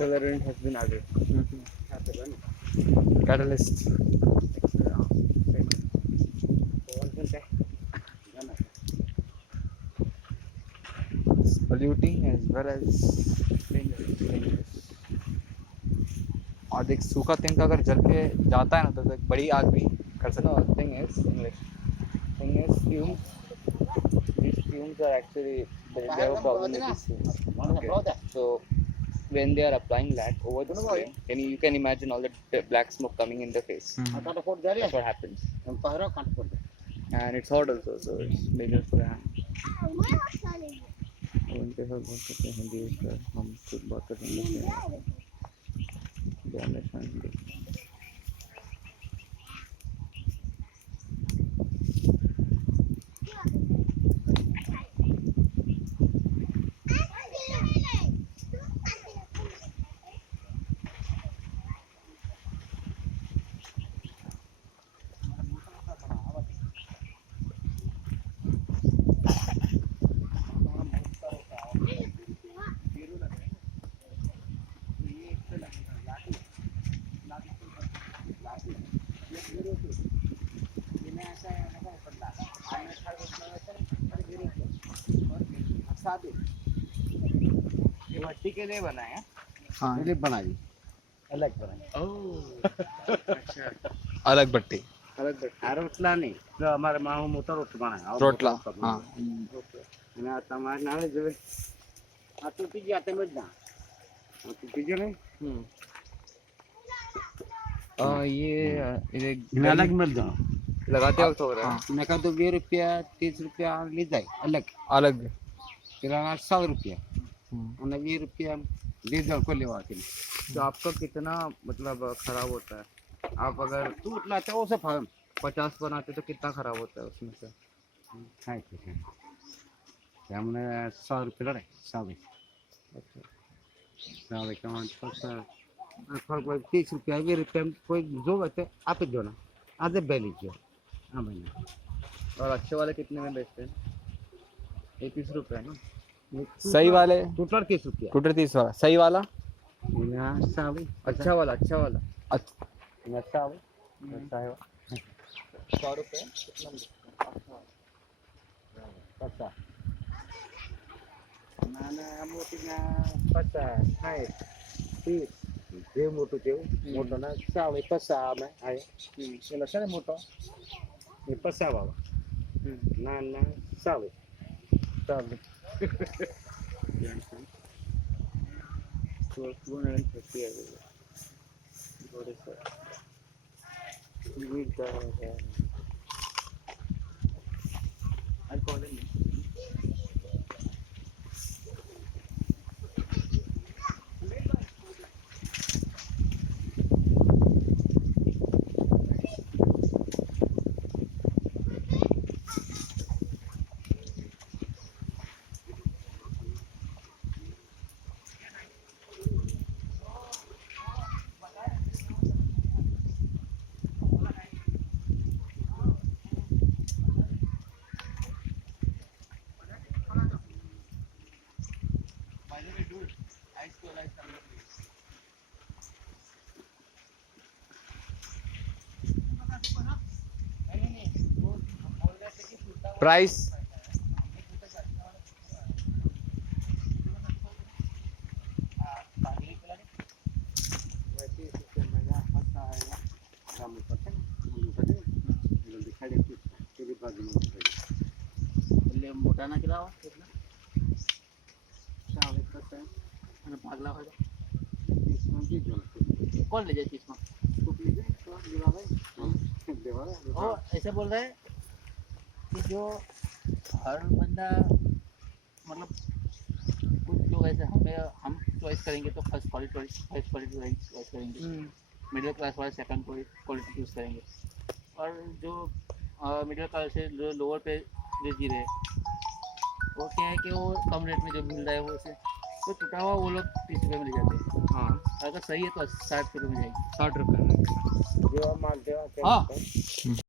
accelerant has been added. Catalyst. It's polluting as well as dangerous. और देख सूखा टैंक अगर जल के जाता है ना तो एक बड़ी आग भी कर सकता है. No, thing is fumes. These fumes are actually they have a problem with these fumes. Okay. So when they are applying that over the skin, you can imagine all the black smoke coming in the face. That's what happens. And it's hot also, so it's dangerous for the hand. उनके साथ बात करते हैं हिंदी सर, हम खुद बात करते हैं हिंदी. ये भट्टी के लिए बना है. हाँ बनाई अलग बनाई. अच्छा. अलग भट्टी. अलग भट्टी. आ रोटला नहीं जो हमारे माँ मोटा रोट बना रोटला. हाँ मैं आता मार ना जो आ टूटी जाते मत ना टूटी जो नहीं. ये अलग मिल जाओ लगाते वक्त हो रहा है. मैं कहा तो 20 रुपया 30 रुपया ले जाए अलग अलग. किराना 100 रुपया और 20 रुपया ले जाओ को लेवा के. तो आपका कितना मतलब खराब होता है? आप अगर टूट लाते हो उसे फार्म 50 बनाते तो कितना खराब होता है उसमें से? है हमने 100 रुपया लड़े 100 का 30 रुपया 20 रुपया कोई जो बचे आप दो ना आज बे लीजिए. हाँ भाई. और अच्छे वाले कितने में बेचते हैं? 30 रुपये ना. सही वाले टूटर 30 रुपया. टूटर 30 वाला. सही वाला अच्छा वाला. अच्छा. 100 रुपये कितना? मोटी ना 50 60 30 जे मोटो मोटो ना 100 50 में आए ये लसा मोटो ये 50 वाला ना 100 So 250 everywhere. What is that? I'll call him. Price. मोटा ना खिलाओ कितना? 40 पागला हो कौन ले जाए 30 में? और ऐसे बोल रहे हैं कि जो हर बंदा मतलब कुछ लोग ऐसे हम चॉइस करेंगे तो फर्स्ट क्वालिटी चॉइस करेंगे. मिडिल क्लास वाले सेकंड क्वालिटी चूज़ करेंगे. और जो मिडिल क्लास से जो लोअर पे जो जी रहे वो क्या है कि वो कम रेट में जो मिल रहा है वो उसे तो टूटा हुआ वो लोग 30 रुपये में ले जाते हैं. हाँ अगर सही है तो 60 रुपये में जाएगी. 60 रुपये में. जो मानते हो हाँ.